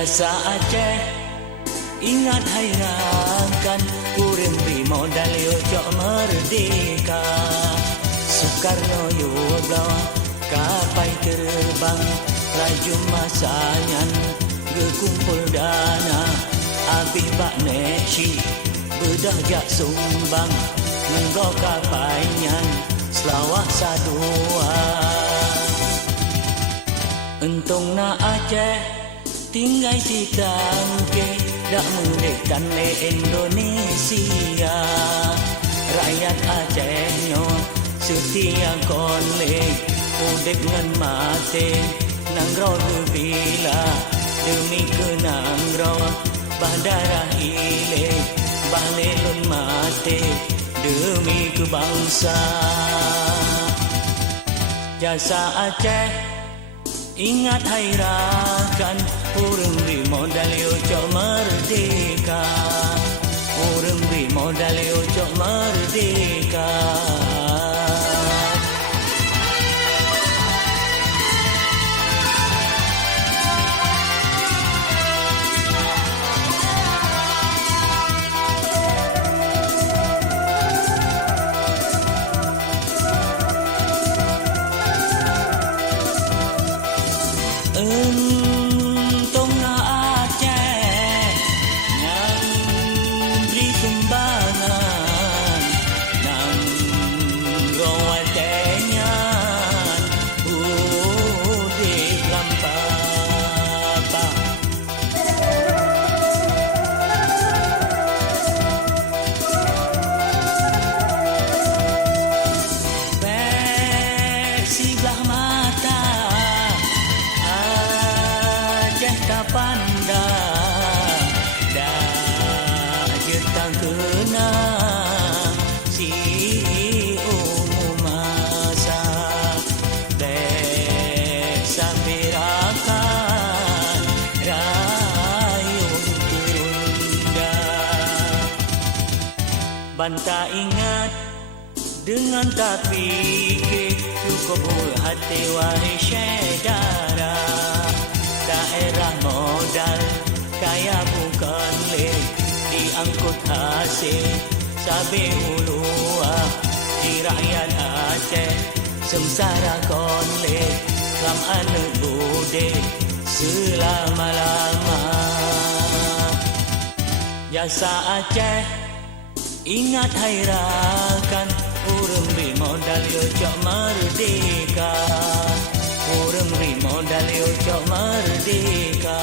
Jasa Aceh ingat hayrankan, urang beri modal ojo merdeka. Soekarno juga kapai terbang, laju masanya gekumpul dana. Abih bak neksi bedah jak sumbang, menggau kapainyan selawah sadua. Entong na Aceh tinggai sitang ke dak mendekan le Indonesia. Rakyat Aceh nyo setia konle udek ngan mate nanggro bila demi kenanggro bandara ile balelun mate demi kebangsa. Jasa Aceh ingat hayrankan, urang beri modal ojo merdeka. Urang beri modal ojo merdeka. Entong na Aceh yang beri sumbangan nang rawatenyan udik lampapa. Sebelah mata tak pandang, dah jetang kenang si umum masa. Bek sambirakan rayung terunda. Banta ingat dengan tak fikir, cukup hati waris syedara. Daerah modal kaya bukan le, diangkut hasil sabe ulua. Di rakyat Aceh sengsara konle, lam anak bude selama-lama. Jasa Aceh ingat hayrankan, urang beri modal ojo merdeka. Urang beri modal ojo merdeka.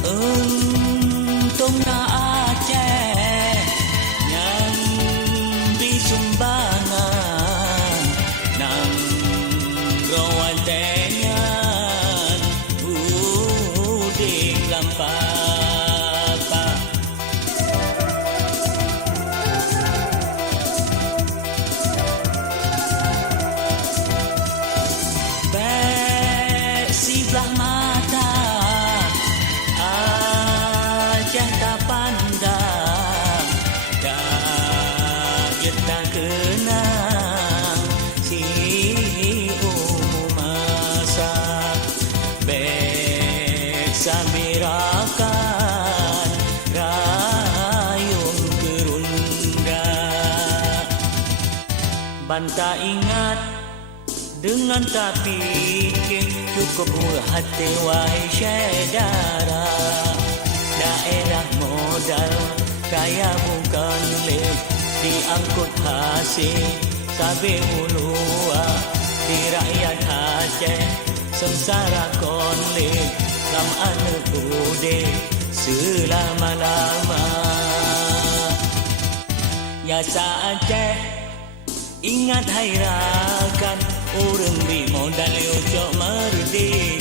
Entong na Aceh yang beri sumbangan nang rawatenyan udik lampapa. Bek sebelah mata Aceh tak pandang, dah jetang kenang si umum masa. Bek sambirakan rayung gerunda. Banta ingat dengan tak fikir, cukup hati wahai syedara. Daerah modal kaya bukan le, diangkut hasil sabe ulua. Di rakyat Aceh sengsara konle, lam anak bude selama-lama. Jasa Aceh ingat hayrankan, urang beri modal ojo merdeka.